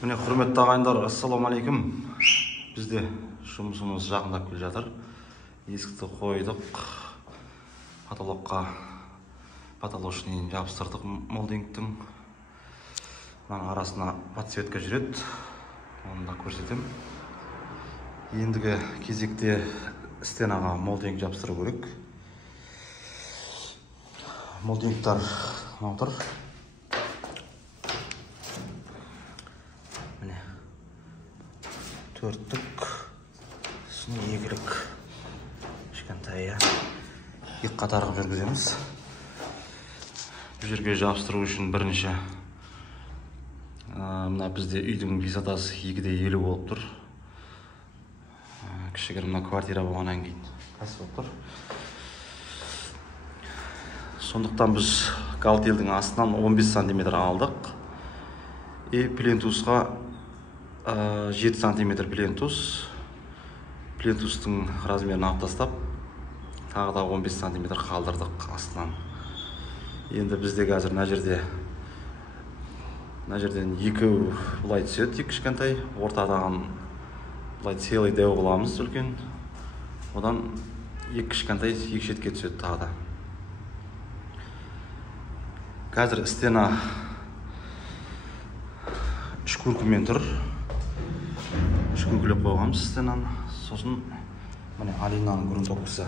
Міне құрметті ағайындар, ассалаумалейкум. Бізде жұмысымыз жақындап келе жатыр. Есікті қойдық. Потолокқа потолочный жабыстырдық молдингтің. Мынаның арасына подсветка жүреді. Оны да көрсетем. Ендігі кезекте стенаға молдинг жабыстыру керек. Молдингтар отыр. Міне төрттік, сосын екілік кішкентай, екі қатар қылып жүргіземіз. Бұл жерге жабыстыру үшін бірінші мына бізде үйдің висатасы 2:50 болып тұр. Кішігірім мына квартира болғаннан кейін қас болып тұр. Сондықтан біз галтелдің астынан 15 см алдық. И плинтусқа 7 см плинтус. Плинтустың размерін алып тастап, тағы да 15 см қалдырдық астынан. Енді бізде қазір мына жерден екі бұлай түседі, екі кішкентай. Ортадан бұлай целый дәу қыламыз үлкен. Одан екі кішкентай екі шетке түседі тағы да. Қазір стена шкуркімен тұр. Шкуркілеп қойғанбыз стенаны. Сосын міне Алинаның грунтовкасы.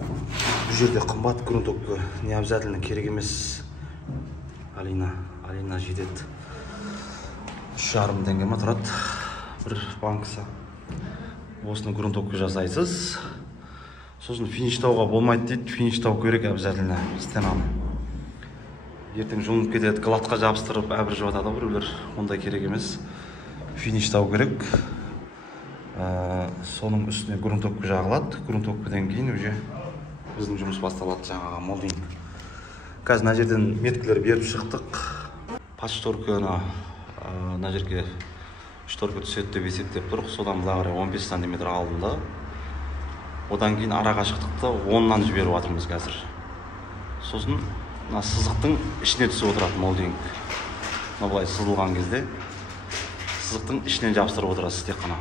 Бұл жерде қымбат грунтовка, не обязательно керек емес. Алина жетеді. 3,5 теңге ма тұрады бір банкасы. Осыны грунтовка жасайсыз. Сосын фиништауға болмайды дейді. Фиништау керек обязательно стенаны. Ертең жонып кетеді, гладқа жабыстырып әбір жатады біреулер. Ондай керек емес. Фиништау керек. Соның үстіне грунтовка жағылады. Грунтовкадан кейін уже біздің жұмыс басталады, жаңағы молдинг. Қазір мына жерден меткілер беріп шықтық. Подшторканы мына жерге шторка түседі деп есептеп тұр. Содан бұлай қарай 15 см алдында. Одан кейін ара қашықтықты 10-нан жіберіп жатырмыз қазір. Сосын мына сызықтың ішіне түсіп отырады молдинг. Мына былай сызылған кезде сызықтың ішінен жабыстырып отырасыз тек қана.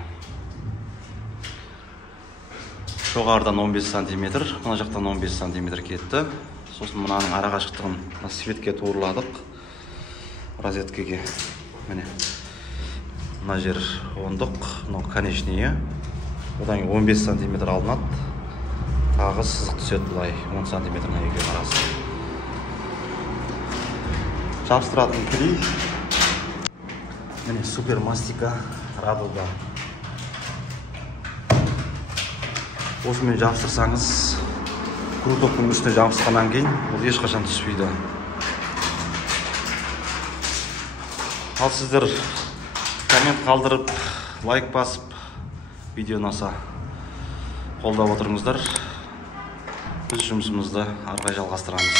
Жоғарыдан 15 см, мына жақтан 15 см кетті. Сосын мынаның ара қашықтығын светке туырладық. Розеткеге. Міне. Мына жер ондық, мынау конечные. Одан 15 см алынады. Тағы сызық түседі бұлай 10 см-на екеуінің арасы. Жабыстыратын клей. Міне супер мастика радуга. Осымен жабыстырсаңыз, грунтовканың үстіне жабысқаннан кейін ол ешқашан түспейді. Ал сіздер коммент қалдырып, лайк басып, видео ұнаса қолдап отырыңыздар. Біз жұмысымызды ары қарай жалғастырамыз.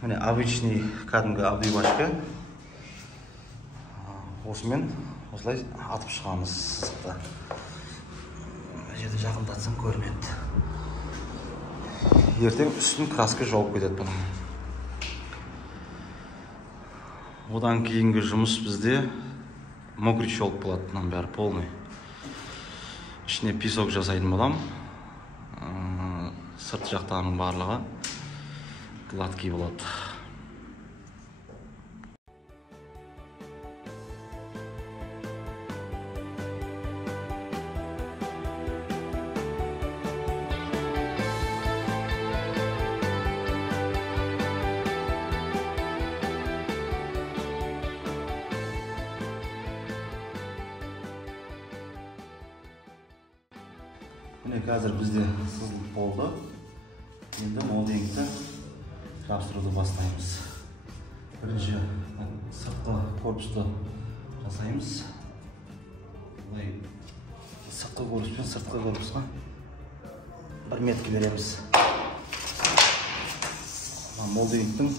Міне обычный кәдімгі обдывашка. Осымен осылай атып шығамыз сызықты. Жерді жақындатсам көрінеді. Ертең үстін краска жауып кетеді бұның. Одан кейінгі жұмыс бізде мокрый шелк болады, бұның бәрі полный. Ішіне песок жасайтын болам. Сырт жақтарының барлығы гладкий болады. Міне қазір бізде сызылып болды. Енді молдингті жабыстыруды бастаймыз. Бірінші сыртқы корпусты жасаймыз. Сыртқы корпус пен сыртқы корпусқа бір меткі береміз. Молдингтің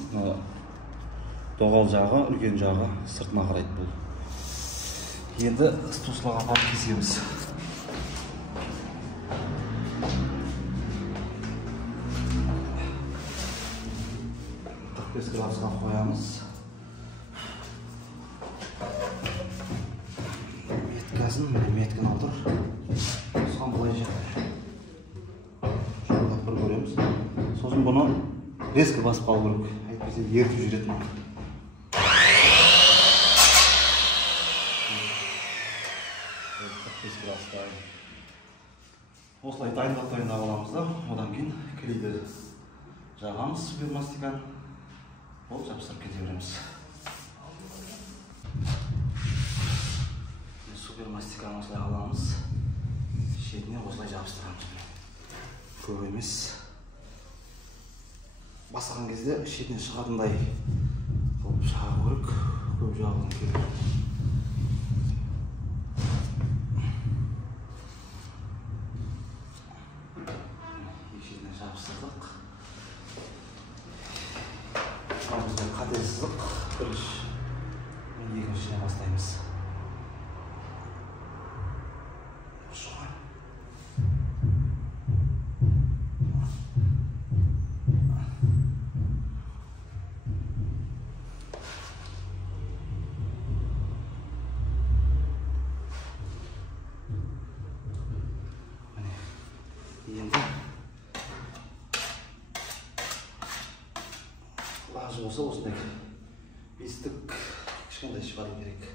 доғал жағы, үлкен жағы сыртына қарайды бұл. Енді стуслаға апарып кесеміз. 45 градусқа қоямыз. қайтасын меткін алдыр. Осыған былай жақтап бір көреміз. Сосын бұны резко басып қалу керек. Әйтпесе ертіп жүретін. Осылай дайындап аламыз да, одан кейін клейді жағамыз супермастикан. Ол жабыстырып кете береміз. Супермастиканы осылай аламыз. Шетіне осылай жабыстырамыз. Көп емес. Басаған кезде шетіне шығатындай қылып жағу керек. Көп жағылған керек. Шетіне жабыстырдық. Бізде қатесіздік. Екіншіне бастаймыз. Енді лажы болса осындай бестік кішкентай шығару керек.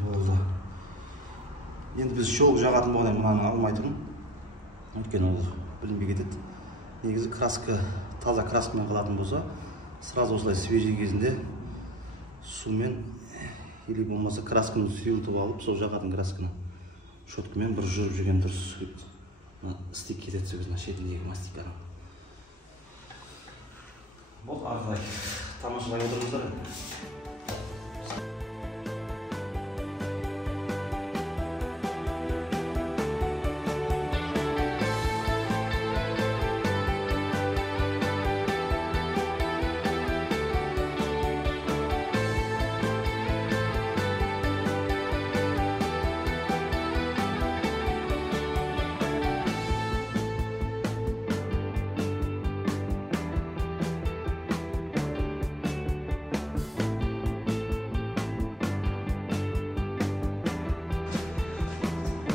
Болды. Енді біз шолық жағатын болғанда мынаны алмайтын. Өйткені ол білінбей кетеді. Негізі краска, таза краскамен қалатын болса, сразу осылай свежий кезінде сумен или болмаса красканы сұйылтып алып, сол жағатын красканы щеткамен бір жүріп жүрген дұрыс. Стик кетеді сөзіне шетіндегі мастиканы. Болды, ары тамашалай отырыңыздар.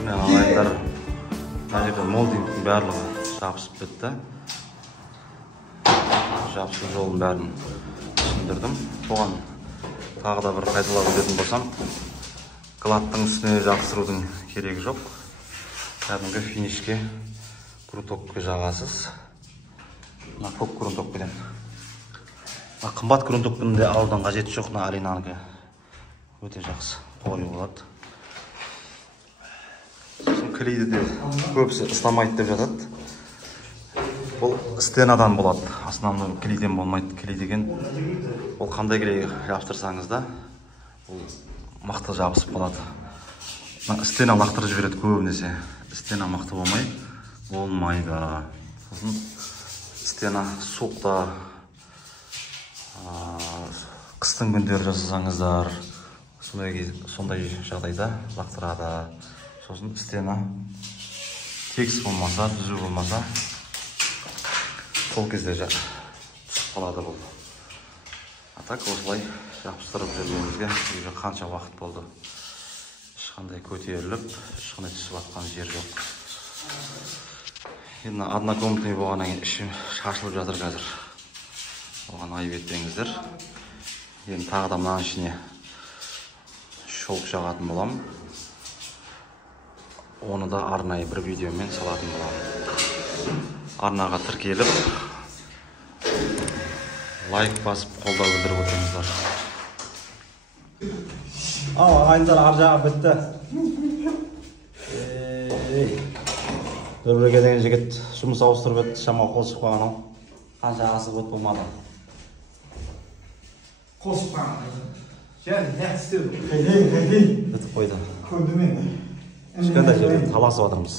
Ағайындар, мына жерде молдингтің барлығы жабысып бітті. Жабысу жолын бәрін түсіндірдім. Оған тағы да бір қайталап өтетін болсам, гладтың үстіне жабыстырудың керегі жоқ. Кәдімгі финишке грунтокпен жағасыз. Мына көк грунтокпен. Қымбат грунтокпен де алудан қажеті жоқ. Мына Алинанікі өте жақсы, қолайлы болады. Клейді де көбісі ысламайды деп жатады. Бұл стенадан болады. Основной клейден болмайды. Клей деген ол қандай клей жабыстырсаңыз да ол мықты жабысып қалады. Стена лақтырып жібереді көбінесе. Стена мықты болмайды. Стена суықта қыстың күндері жасасаңыздар сондай жағдайда лақтырады. Сосын стена тегіс болмаса, түзу болмаса, сол кезде түсіп қалады бұл. Так осылай жабыстырып жүргенімізге уже қанша уақыт болды. Ешқандай көтеріліп, ешқандай түсіп жатқан жер жоқ. Енді однокомнатный болғаннан кейін іші шашылып жатыр қазір. Оған айып етпеңіздер. Енді тағы да мынаның ішіне шолық жағатын боламын. Оны да арнайы бір видеомен салатын боламын. Арнаға тіркеліп, лайк басып, қолдау білдіріп отырыңыздар. Ағайындар ар жағы бітті. Бір деген жігіт жұмыс ауыстырып өтті, шамал қол шықпаған ол. Қанша асып өт болмады. Қол шықпаған. Және нәтістеу. Қайден. Бітіп қойды. Көрді мен. Ешқандай жерде таласып отырмыз.